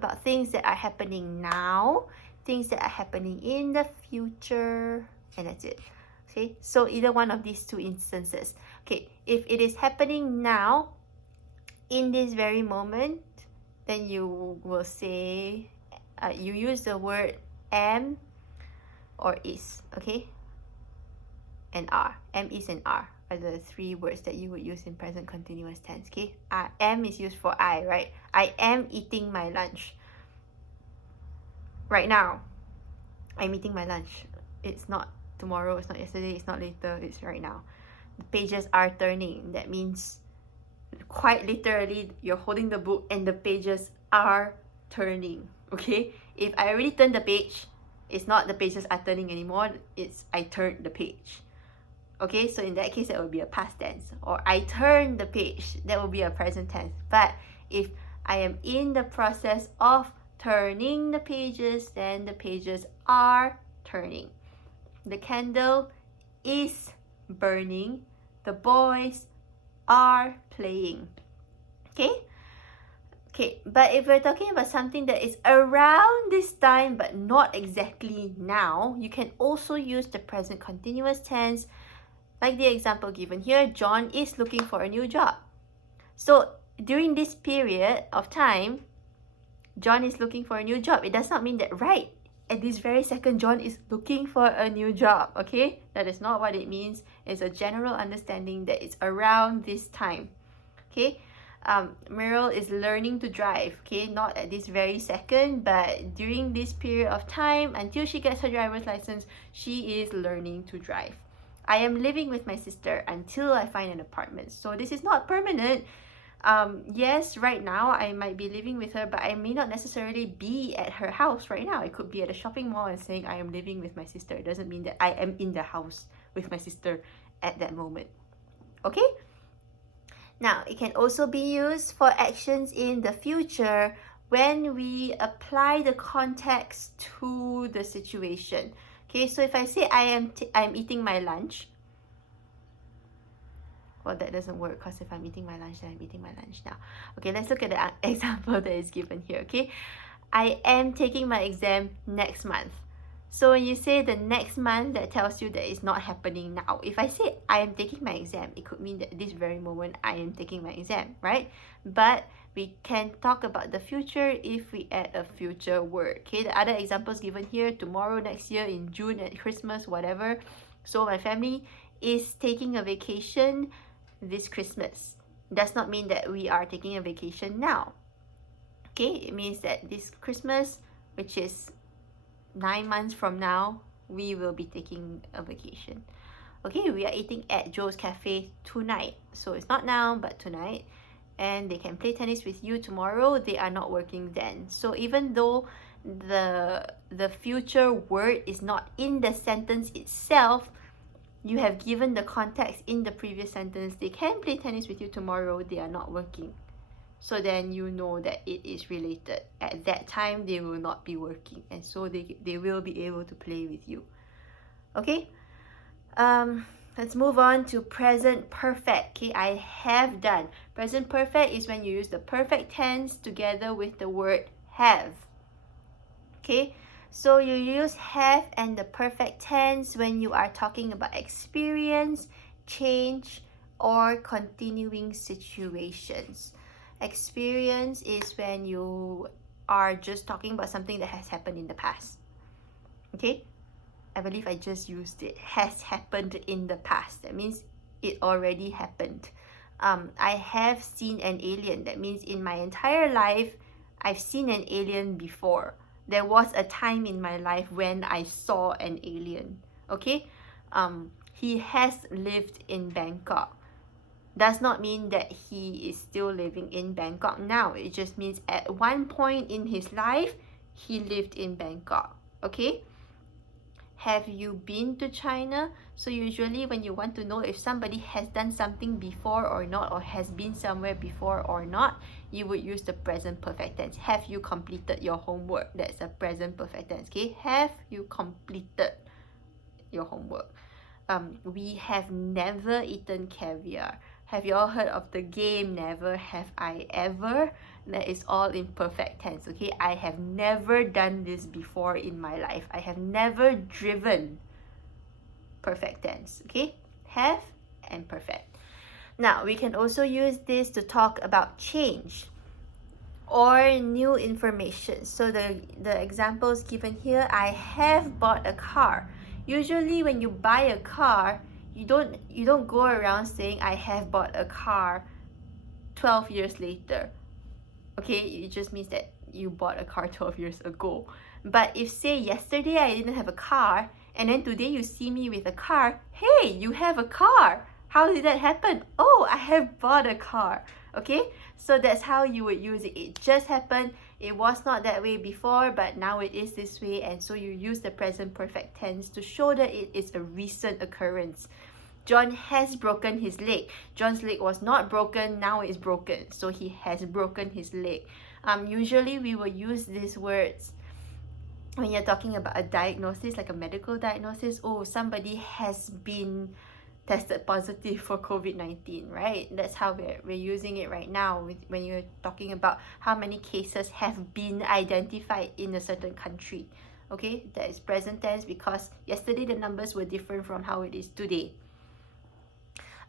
about things that are happening now, things that are happening in the future, and that's it. Okay, so either one of these two instances. Okay, if it is happening now, in this very moment, then you will say, you use the word am or is, okay? And are. Am, is, and are the three words that you would use in present continuous tense, okay? Am is used for I, right? I am eating my lunch. Right now, I'm eating my lunch. It's not tomorrow, it's not yesterday, it's not later, it's right now. The pages are turning. That means quite literally you're holding the book and the pages are turning, okay? If I already turned the page, it's not the pages are turning anymore, it's I turned the page. Okay, so in that case, that would be a past tense. Or I turned the page, that would be a present tense. But if I am in the process of turning the pages, then the pages are turning. The candle is burning. The boys are playing. Okay? Okay, but if we're talking about something that is around this time but not exactly now, you can also use the present continuous tense. Like the example given here, John is looking for a new job. So during this period of time, John is looking for a new job. It does not mean that right at this very second, John is looking for a new job, okay? That is not what it means. It's a general understanding that it's around this time, okay? Meryl is learning to drive, okay? Not at this very second, but during this period of time, until she gets her driver's license, she is learning to drive. I am living with my sister until I find an apartment. So this is not permanent. Yes, right now I might be living with her, but I may not necessarily be at her house right now. I could be at a shopping mall and saying I am living with my sister. It doesn't mean that I am in the house with my sister at that moment. Okay? Now, it can also be used for actions in the future when we apply the context to the situation. Okay, so if I say I'm eating my lunch, well, that doesn't work because if I'm eating my lunch, then I'm eating my lunch now. Okay, let's look at the example that is given here, okay? I am taking my exam next month. So when you say the next month, that tells you that it's not happening now. If I say I am taking my exam, it could mean that this very moment I am taking my exam, right? But we can talk about the future if we add a future word. Okay, the other examples given here, tomorrow, next year, in June, at Christmas, whatever. So my family is taking a vacation this Christmas. Does not mean that we are taking a vacation now. Okay, it means that this Christmas, which is 9 months from now, we will be taking a vacation. Okay, we are eating at Joe's Cafe tonight. So it's not now, but tonight. And they can play tennis with you tomorrow. They are not working then. So even though the future word is not in the sentence itself, you have given the context in the previous sentence. They can play tennis with you tomorrow. They are not working. So then you know that it is related. At that time, they will not be working. And so they will be able to play with you. Okay? Let's move on to present perfect. Okay, I have done. Present perfect is when you use the perfect tense together with the word have. Okay, so you use have and the perfect tense when you are talking about experience, change, or continuing situations. Experience is when you are just talking about something that has happened in the past. Okay, I believe I just used it. Has happened in the past. That means it already happened. I have seen an alien. That means in my entire life, I've seen an alien before. There was a time in my life when I saw an alien. Okay? He has lived in Bangkok. Does not mean that he is still living in Bangkok now. It just means at one point in his life, he lived in Bangkok. Okay? Have you been to China? So usually when you want to know if somebody has done something before or not, or has been somewhere before or not, you would use the present perfect tense. Have you completed your homework? That's a present perfect tense. Okay, have you completed your homework? We have never eaten caviar. Have you all heard of the game Never Have I Ever? That is all in perfect tense, okay? I have never done this before in my life. I have never driven. Perfect tense, okay? Have and perfect. Now, we can also use this to talk about change or new information. So the examples given here, I have bought a car. Usually when you buy a car, you don't go around saying I have bought a car 12 years later. Okay, it just means that you bought a car 12 years ago. But if say yesterday I didn't have a car and then today you see me with a car, hey, you have a car. How did that happen? Oh, I have bought a car. Okay, so that's how you would use it. It just happened. It was not that way before, but now it is this way, and so you use the present perfect tense to show that it is a recent occurrence. John has broken his leg. John's leg was not broken, now it's broken. So he has broken his leg. Usually we will use these words when you're talking about a diagnosis, like a medical diagnosis. Oh, somebody has been tested positive for COVID-19, right? That's how we're using it right now when you're talking about how many cases have been identified in a certain country. Okay, that is present tense because yesterday the numbers were different from how it is today.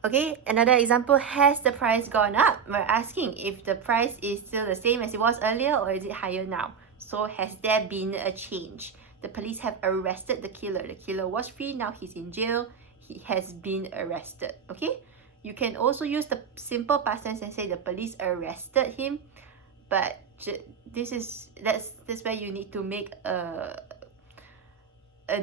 Okay, another example, has the price gone up? We're asking if the price is still the same as it was earlier or is it higher now? So has there been a change? The police have arrested the killer. The killer was free, now he's in jail. He has been arrested. Okay, you can also use the simple past tense and say the police arrested him, but that's where you need to make a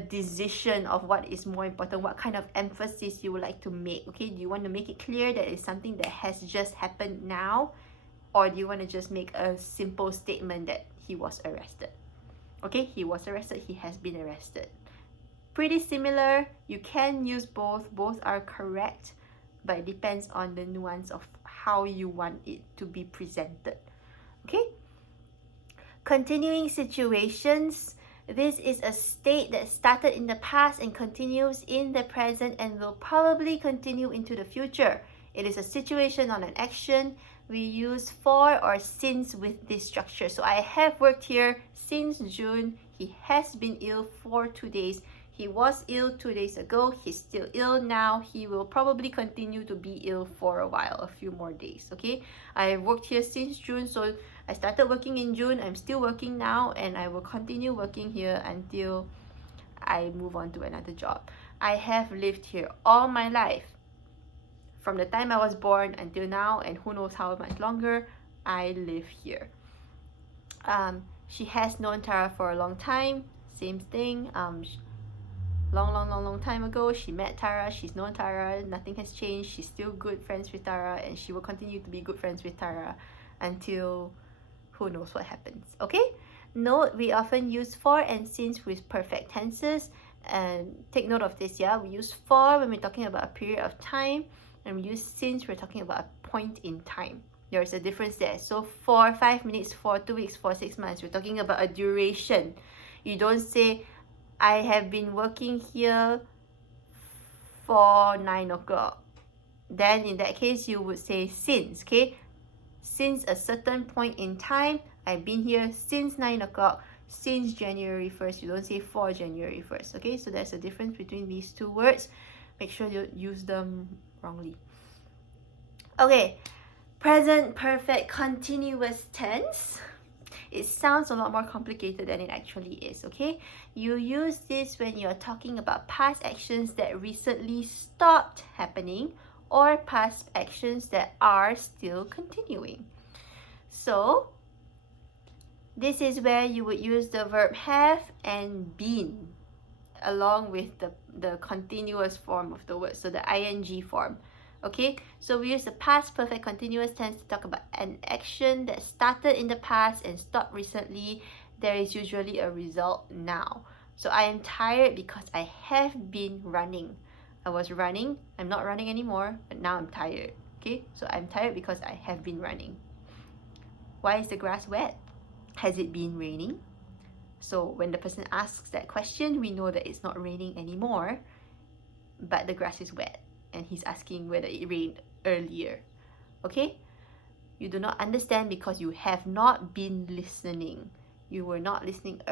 decision of what is more important, what kind of emphasis you would like to make. Okay, do you want to make it clear that it's something that has just happened now, or do you want to just make a simple statement that he was arrested? Okay, he was arrested, he has been arrested. Pretty similar. You can use both are correct, but it depends on the nuance of how you want it to be presented. Okay, continuing situations. This is a state that started in the past and continues in the present and will probably continue into the future. It is a situation on an action. We use for or since with this structure. So I have worked here since June. He has been ill for 2 days. He was ill 2 days ago. He's still ill now. He will probably continue to be ill for a while, a few more days. Okay, I have worked here since June, so I started working in June. I'm still working now, and I will continue working here until I move on to another job. I have lived here all my life, from the time I was born until now, and who knows how much longer. I live here. She has known Tara for a long time. Same thing. Long time ago, she met Tara. She's known Tara. Nothing has changed. She's still good friends with Tara, and she will continue to be good friends with Tara until who knows what happens. Okay, note we often use for and since with perfect tenses, and take note of this. Yeah, we use for when we're talking about a period of time, and we use since we're talking about a point in time. There's a difference there. So for 5 minutes, for 2 weeks, for 6 months, we're talking about a duration. You don't say I have been working here for 9 o'clock. Then in that case, you would say since. Okay, since a certain point in time. I've been here since 9 o'clock, since January 1st. You don't say for January 1st. Okay, so there's a difference between these two words. Make sure you use them wrongly. Okay, present perfect continuous tense. It sounds a lot more complicated than it actually is. Okay, you use this when you're talking about past actions that recently stopped happening or past actions that are still continuing. So this is where you would use the verb have and been along with the continuous form of the word, so the ing form. Okay, so we use the past perfect continuous tense to talk about an action that started in the past and stopped recently. There is usually a result now. So I am tired because I have been running. I was running, I'm not running anymore, but now I'm tired. Okay, so I'm tired because I have been running. Why is the grass wet? Has it been raining? So when the person asks that question, we know that it's not raining anymore, but the grass is wet. And he's asking whether it rained earlier. Okay? You do not understand because you have not been listening. You were not listening